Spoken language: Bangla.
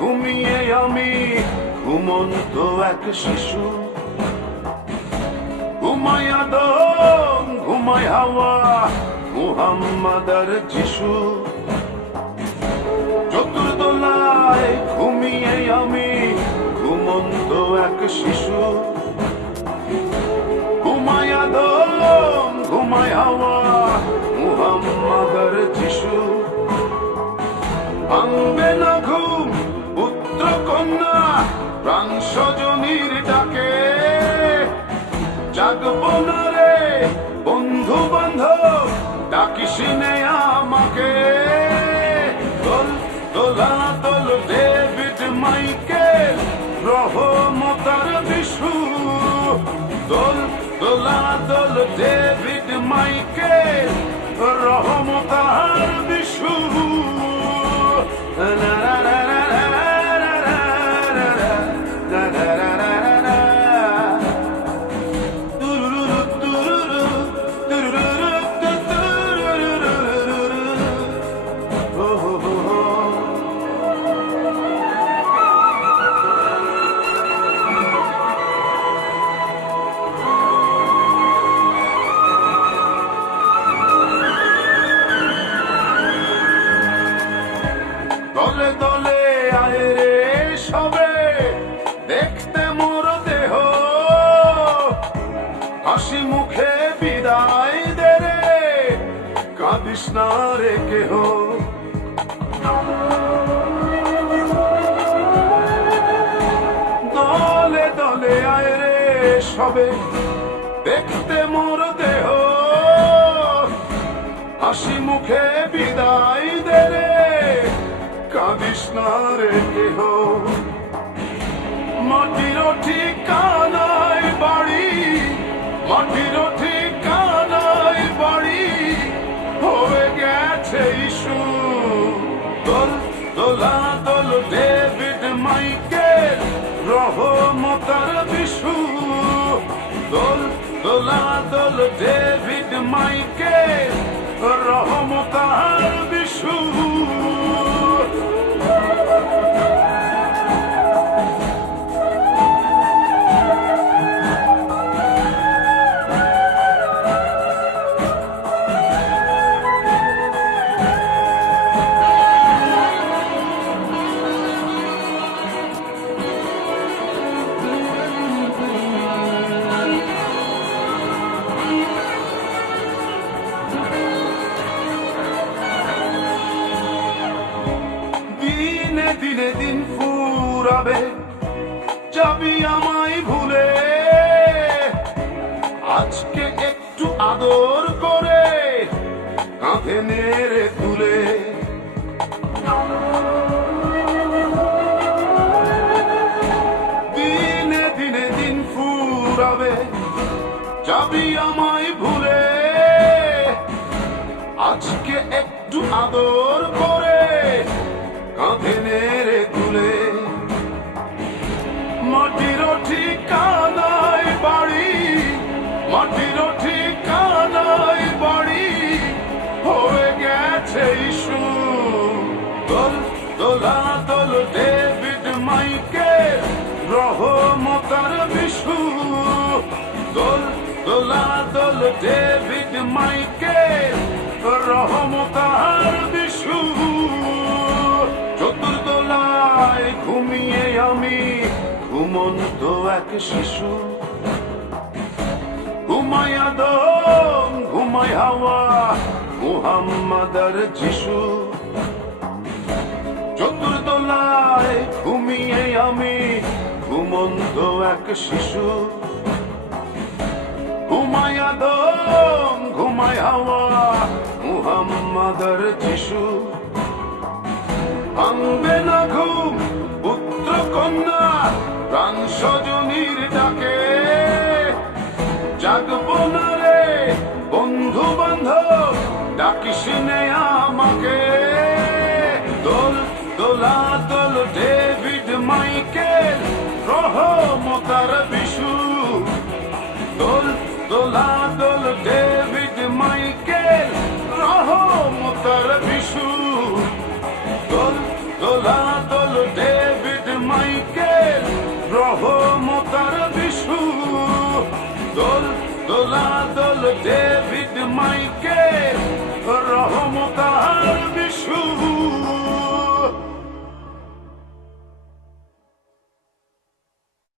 ঘুমিয়ে আমি ঘুমন্ত এক শিশু, ঘুমায় আদম ঘুমায় হাওয়া মুহাম্মদ আর যিশু। চতুর্দোলায় ঘুমিয়ে আমি ঘুমন্ত এক শিশু, ঘুমায় আদম ঘুমায় হাওয়া মুহাম্মদ আর যিশু। ভাঙবে না ঘুম পুত্র কন্যা প্রাণ স্বজনীর ডাকে, জাগব না রে বন্ধু বান্ধব ডাকিস নে আমাকে। দোল দোলা দোল ডেভিড মাইকেল রহমতার বিশু, দোল দোলা দোল ডেভিড মাইকেল রহমতার বিশু। দলে দলে আয় রে সবে দেখতে মোর দেহ, হাসি মুখে বিদায় দে রে কাঁদিস না রে কেহ। দলে দলে আয় রে সবে দেখতে মোর দেহ, হাসি মুখে বিদায় দে রে কাঁদিস না রে কেহ। মাটির ঠিকানায় বাড়ি, মাটির ঠিকানায় বাড়ি হয়ে গেছে ইস্যু। দোল দোলা দোল ডেভিড মাইকেল রহমতার বিশু, দোল দোলা দোল ডেভিড মাইকেল রহমতার বিশু। দিনে দিন ফুরাবে যাবি আমায় ভুলে, আজকে একটু আদর করে কাঁধে নেড়ে তুলে। দিনে দিনে দিন ফুরাবে যাবি আমায় ভুলে, আজকে একটু আদর করে কাঁধে নেড়ে তুলে। মাটির ঠিকানায় বাড়ি, মাটির ঠিকানায় বাড়ি হয়ে গেছে ইস্যু। দোল দোলা দোল ডেভিড মাইকেল রহমতার বিশু, দোল দোলা দোল ডেভিড মাইকেল রহমতার বিশু। চতুর্দোলায় ঘুমিয়ে আমি ঘুমন্ত এক শিশু, ঘুমায় আদম ঘুমায় হাওয়া মুহাম্মদ আর যিশু। চতুর্দোলায় ঘুমিয়ে আমি ঘুমন্ত এক শিশু, ঘুমায় আদম ঘুমায় হাওয়া মুহাম্মদ আর যিশু। ভাঙবে না ঘুম পুত্র কন্যা প্রাণ স্বজনীর ডাকে, জাগব না দিস নে আমাকে দোল দোলা দোল ডেভিড মাইকেল রহমতার বিশু দোল দোলা দোল ডেভিড মাইকেল রহমতার বিশু দোল দোলা দোল ডেভিড মাইকেল রহমতার বিশু দোল দোলা দোল ডেভিড মাইকেল রহমতার বিশু